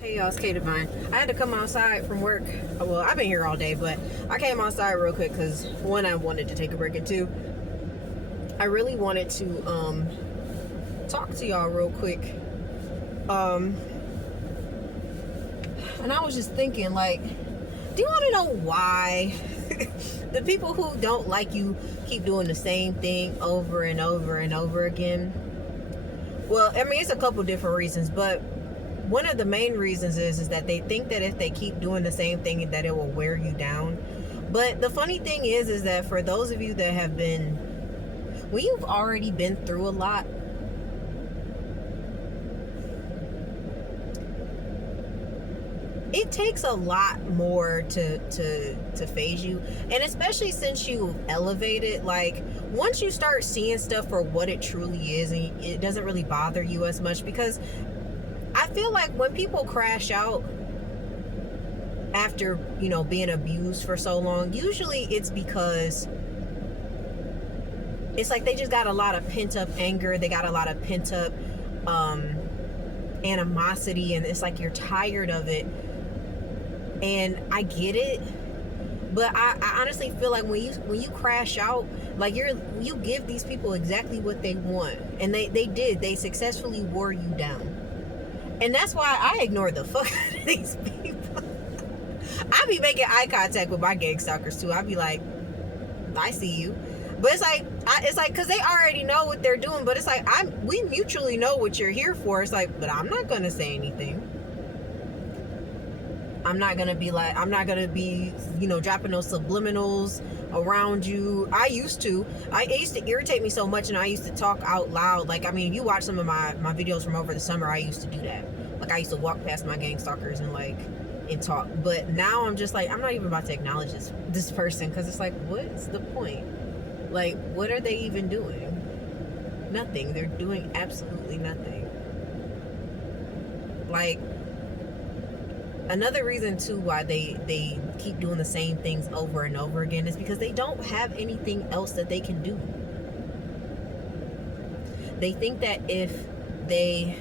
Hey y'all, it's K Divine. I had to come outside from work. Well, I've been here all day, but I came outside real quick because one, I wanted to take a break, and two, I really wanted to talk to y'all real quick. And I was just thinking, like, do you want to know why the people who don't like you keep doing the same thing over and over and over again? Well, I mean, it's a couple different reasons, but one of the main reasons is that they think that if they keep doing the same thing that it will wear you down. But the funny thing is that for those of you that have been, when you've already been through a lot, it takes a lot more to phase you. And especially since you've elevated, like, once you start seeing stuff for what it truly is, and it doesn't really bother you as much, because I feel like when people crash out after, being abused for so long, usually it's because it's like they just got a lot of pent-up anger. They got a lot of pent-up animosity, and it's like you're tired of it. And I get it, but I honestly feel like when you crash out, like you give these people exactly what they want, and they successfully wore you down. And that's why I ignore the fuck out of these people. I be making eye contact with my gang stalkers too. I be like, I see you. But it's like, because they already know what they're doing. But it's like, we mutually know what you're here for. It's like, but I'm not going to say anything. I'm not going to be, dropping those subliminals around you. It used to irritate me so much, and I used to talk out loud. Like, I mean, if you watch some of my videos from over the summer, I used to do that. Like, I used to walk past my gang stalkers and talk. But now I'm just like, I'm not even about to acknowledge this person, because it's like, what's the point? Like, what are they even doing? Nothing. They're doing absolutely nothing. Like, another reason too why they keep doing the same things over and over again is because they don't have anything else that they can do. They think that if they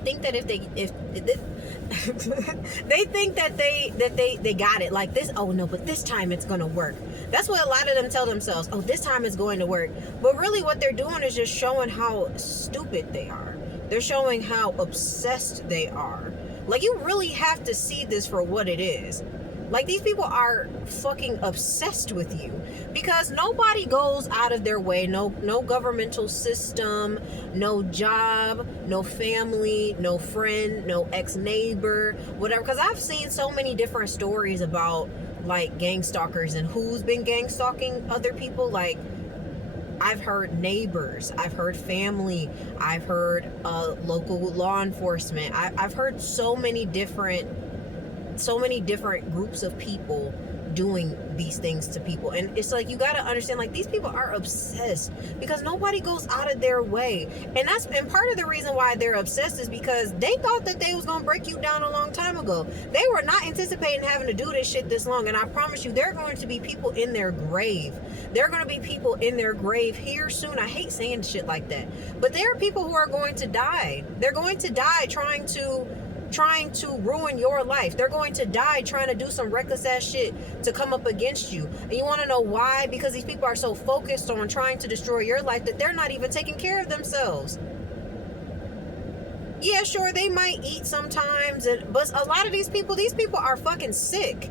think that they got it, like this. Oh no, but this time it's gonna work. That's what a lot of them tell themselves. Oh, this time it's going to work. But really what they're doing is just showing how stupid they are. They're showing how obsessed they are. Like, you really have to see this for what it is. Like, these people are fucking obsessed with you, because nobody goes out of their way. No governmental system, no job, no family, no friend, no ex-neighbor, whatever. Because I've seen so many different stories about, like, gang stalkers and who's been gang stalking other people. Like, I've heard neighbors, I've heard family, I've heard local law enforcement. I've heard so many different groups of people doing these things to people. And it's like, you got to understand, like, these people are obsessed because nobody goes out of their way. And part of the reason why they're obsessed is because they thought that they was going to break you down a long time ago. They were not anticipating having to do this shit this long. And I promise you, there are going to be people in their grave. There are going to be people in their grave here soon. I hate saying shit like that, but there are people who are going to die. They're going to die trying to ruin your life. They're going to die trying to do some reckless ass shit to come up against you. And you want to know why? Because these people are so focused on trying to destroy your life that they're not even taking care of themselves. Yeah, sure, they might eat sometimes, but a lot of these people are fucking sick.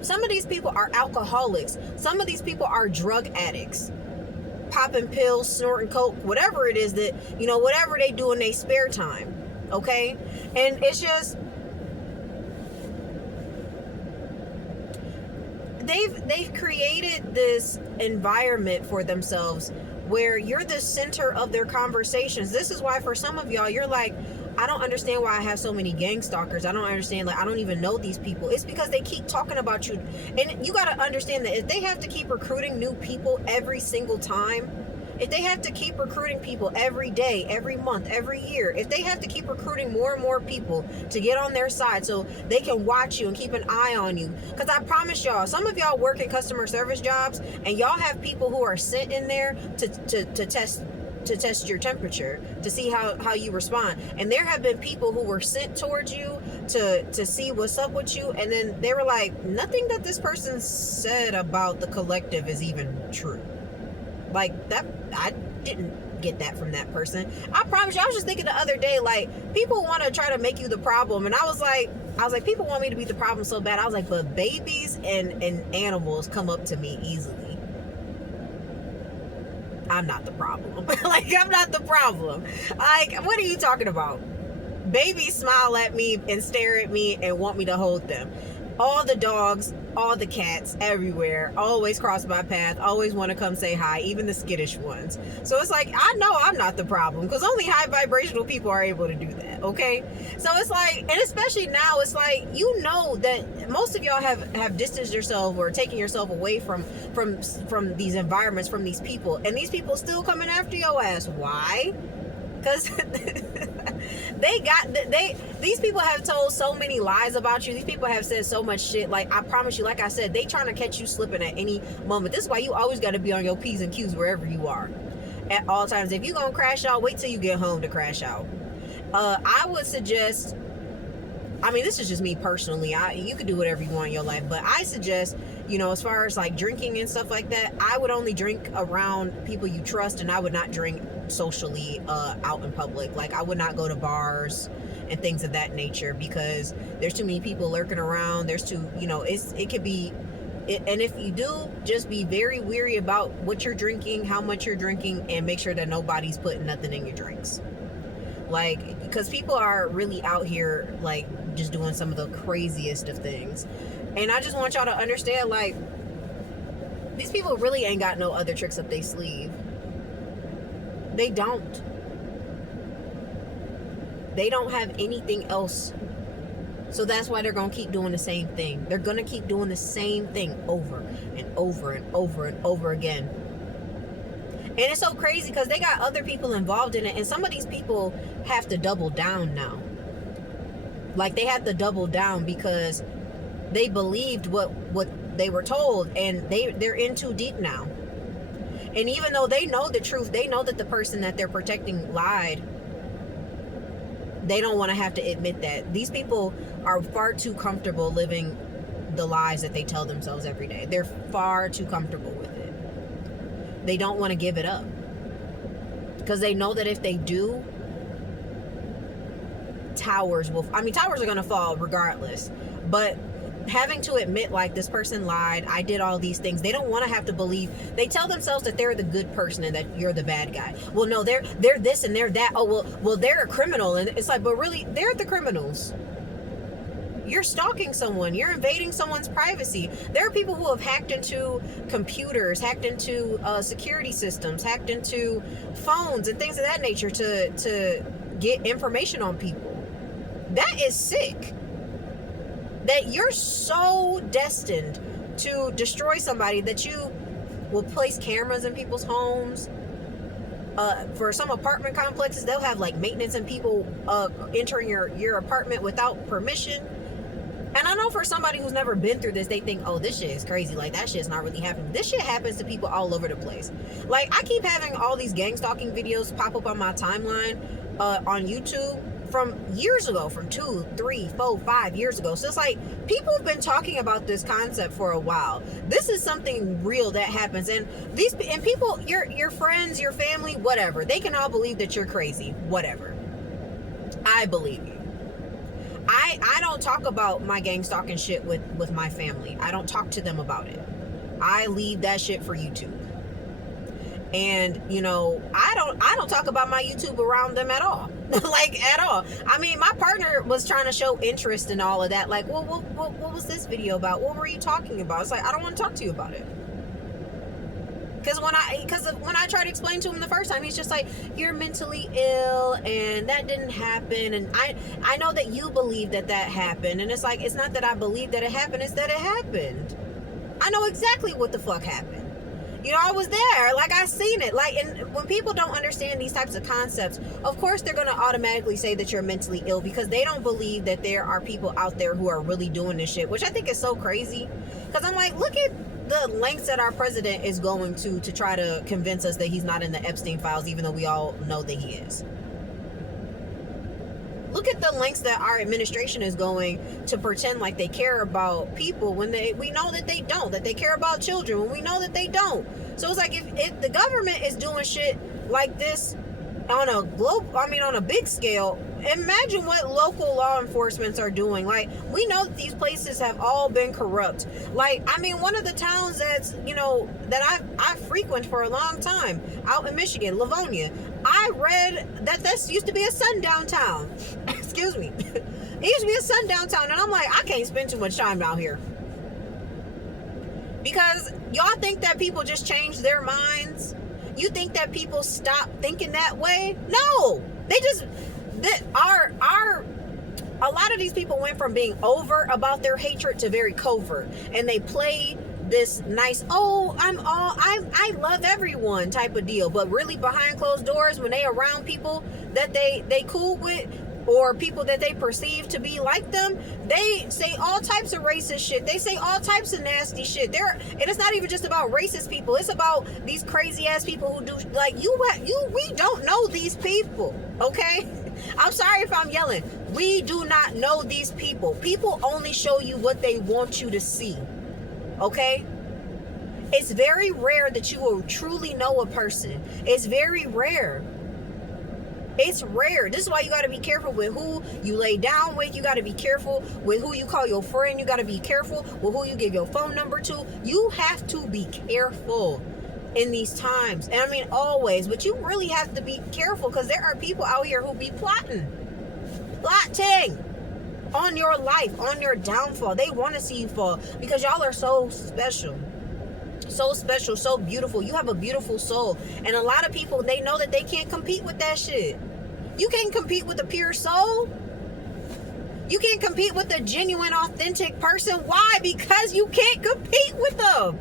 Some of these people are alcoholics. Some of these people are drug addicts, popping pills, snorting coke, whatever it is that, whatever they do in their spare time. Okay? And it's just, they've created this environment for themselves where you're the center of their conversations. This is why for some of y'all, you're like, I don't understand why I have so many gang stalkers. I don't understand. Like, I don't even know these people. It's because they keep talking about you. And you got to understand that if they have to keep recruiting new people every single time, if they have to keep recruiting people every day, every month, every year, if they have to keep recruiting more and more people to get on their side so they can watch you and keep an eye on you. Because I promise y'all, some of y'all work in customer service jobs and y'all have people who are sent in there to test to test your temperature, to see how you respond. And there have been people who were sent towards you to see what's up with you, and then they were like, nothing that this person said about the collective is even true. Like, that, I didn't get that from that person. I promise you, I was just thinking the other day, like, people want to try to make you the problem, and I was like, people want me to be the problem so bad. I was like, but babies and animals come up to me easily. I'm not the problem. Like, I'm not the problem. Like, what are you talking about? Babies smile at me and stare at me and want me to hold them. All the dogs, all the cats everywhere always cross my path, always want to come say hi, even the skittish ones. So it's like, I know I'm not the problem, because only high vibrational people are able to do that, okay? So it's like, and especially now, it's like, you know that most of y'all have distanced yourself or taken yourself away from these environments, from these people, and these people still coming after your ass. Why? Because these people have told so many lies about you. These people have said so much shit. Like, I promise you, like I said, they trying to catch you slipping at any moment. This is why you always got to be on your P's and Q's wherever you are at all times. If you gonna crash out, wait till you get home to crash out. I would suggest, I mean, this is just me personally, you could do whatever you want in your life, but I suggest, as far as like drinking and stuff like that, I would only drink around people you trust, and I would not drink socially out in public. Like, I would not go to bars and things of that nature, because there's too many people lurking around. There's too, it could be, and if you do, just be very weary about what you're drinking, how much you're drinking, and make sure that nobody's putting nothing in your drinks. Like, because people are really out here, like, just doing some of the craziest of things. And I just want y'all to understand, like, these people really ain't got no other tricks up their sleeve. They don't. They don't have anything else. So that's why they're going to keep doing the same thing. They're going to keep doing the same thing over and over and over and over again. And it's so crazy because they got other people involved in it. And some of these people have to double down now. Like, they have to double down because they believed what they were told. And they're in too deep now. And even though they know the truth, they know that the person that they're protecting lied, they don't want to have to admit that. These people are far too comfortable living the lies that they tell themselves every day. They're far too comfortable with it. They don't want to give it up. Because they know that if they do, towers are going to fall regardless. But having to admit, like, this person lied, I did all these things, they don't want to have to believe. They tell themselves that they're the good person and that you're the bad guy. Well, no, they're this and they're that. Oh, well, they're a criminal. And it's like, but really, they're the criminals. You're stalking someone. You're invading someone's privacy. There are people who have hacked into computers, hacked into security systems, hacked into phones and things of that nature to get information on people. That is sick. That you're so destined to destroy somebody that you will place cameras in people's homes. For some apartment complexes, they'll have like maintenance and people entering your apartment without permission. And I know for somebody who's never been through this, they think, oh, this shit is crazy. Like, that shit's not really happening. This shit happens to people all over the place. Like, I keep having all these gang stalking videos pop up on my timeline on YouTube from years ago, from 2, 3, 4, 5 years ago. So it's like, people have been talking about this concept for a while. This is something real that happens. And people, your friends, your family, whatever, they can all believe that you're crazy. Whatever. I believe you. I don't talk about my gang stalking shit with my family. I don't talk to them about it. I leave that shit for YouTube. And I don't talk about my YouTube around them at all. Like, at all. I mean, my partner was trying to show interest in all of that. Like, well, what was this video about? What were you talking about? It's like, I don't want to talk to you about it. Because when I tried to explain to him the first time, he's just like, you're mentally ill and that didn't happen. And I know that you believe that happened. And it's like, it's not that I believe that it happened, it's that it happened. I know exactly what the fuck happened. I was there. Like, I seen it. Like, and when people don't understand these types of concepts, of course they're going to automatically say that you're mentally ill, because they don't believe that there are people out there who are really doing this shit, which I think is so crazy. Because I'm like, look at the lengths that our president is going to try to convince us that he's not in the Epstein files, even though we all know that he is. Look at the lengths that our administration is going to pretend like they care about people when we know that they don't, that they care about children when we know that they don't. So it's like if the government is doing shit like this on a big scale, imagine what local law enforcements are doing. Like, we know that these places have all been corrupt. Like, I mean, one of the towns that's, that I frequent for a long time out in Michigan, Livonia, I read that this used to be a sundown town. Excuse me. It used to be a sundown town, and I'm like, I can't spend too much time down here. Because y'all think that people just change their minds? You think that people stop thinking that way? No, a lot of these people went from being overt about their hatred to very covert, and they play this nice, I love everyone type of deal, but really behind closed doors, when they around people that they cool with, or people that they perceive to be like them, they say all types of racist shit. They say all types of nasty shit. And it's not even just about racist people. It's about these crazy ass people who do, like, we don't know these people, okay? I'm sorry if I'm yelling. We do not know these people. People only show you what they want you to see, okay? It's very rare that you will truly know a person. It's very rare. It's rare. This is why you got to be careful with who you lay down with. You got to be careful with who you call your friend. You got to be careful with who you give your phone number to. You have to be careful in these times. And I mean, always. But you really have to be careful, because there are people out here who be plotting on your life, on your downfall. They want to see you fall, because y'all are so special. So special, so beautiful. You have a beautiful soul. And a lot of people, they know that they can't compete with that shit. You can't compete with a pure soul. You can't compete with a genuine, authentic person. Why? Because you can't compete with them.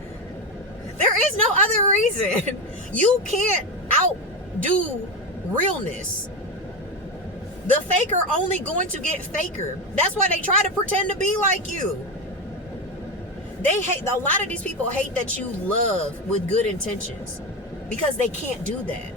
There is no other reason. You can't outdo realness. The faker only going to get faker. That's why they try to pretend to be like you. A lot of these people hate that you love with good intentions, because they can't do that.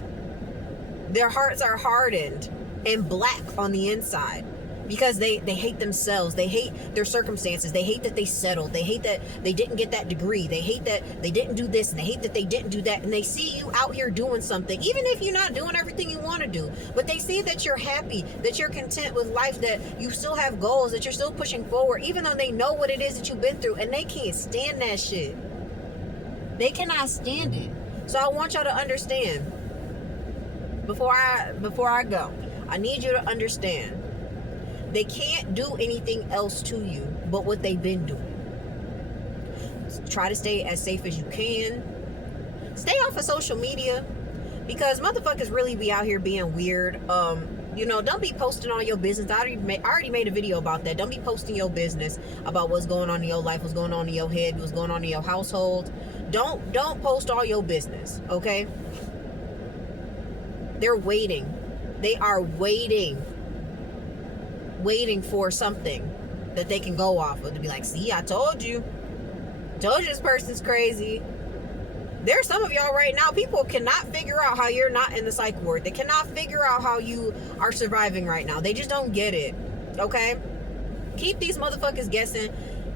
Their hearts are hardened and black on the inside, because they hate themselves. They hate their circumstances. They hate that they settled. They hate that they didn't get that degree. They hate that they didn't do this, and they hate that they didn't do that. And they see you out here doing something, even if you're not doing everything you want to do, but they see that you're happy, that you're content with life, that you still have goals, that you're still pushing forward, even though they know what it is that you've been through, and they can't stand that shit. They cannot stand it. So I want y'all to understand, before I go, I need you to understand, they can't do anything else to you but what they've been doing. Try to stay as safe as you can. Stay off of social media, because motherfuckers really be out here being weird. Don't be posting all your business. I already made a video about that. Don't be posting your business about what's going on in your life, what's going on in your head, what's going on in your household. Don't post all your business, okay? They're waiting. They are waiting for something that they can go off of, to be like, see, I told you this person's crazy. There's some of y'all right now, people cannot figure out how you're not in the psych ward. They cannot figure out how you are surviving right now. They just don't get it, okay? Keep these motherfuckers guessing.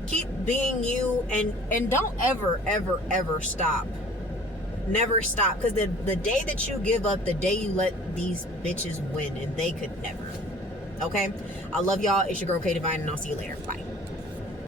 Keep being you, and don't ever stop. Never stop, because the day that you give up, the day you let these bitches win, and they could never. Okay? I love y'all. It's your girl, K Divine, and I'll see you later. Bye.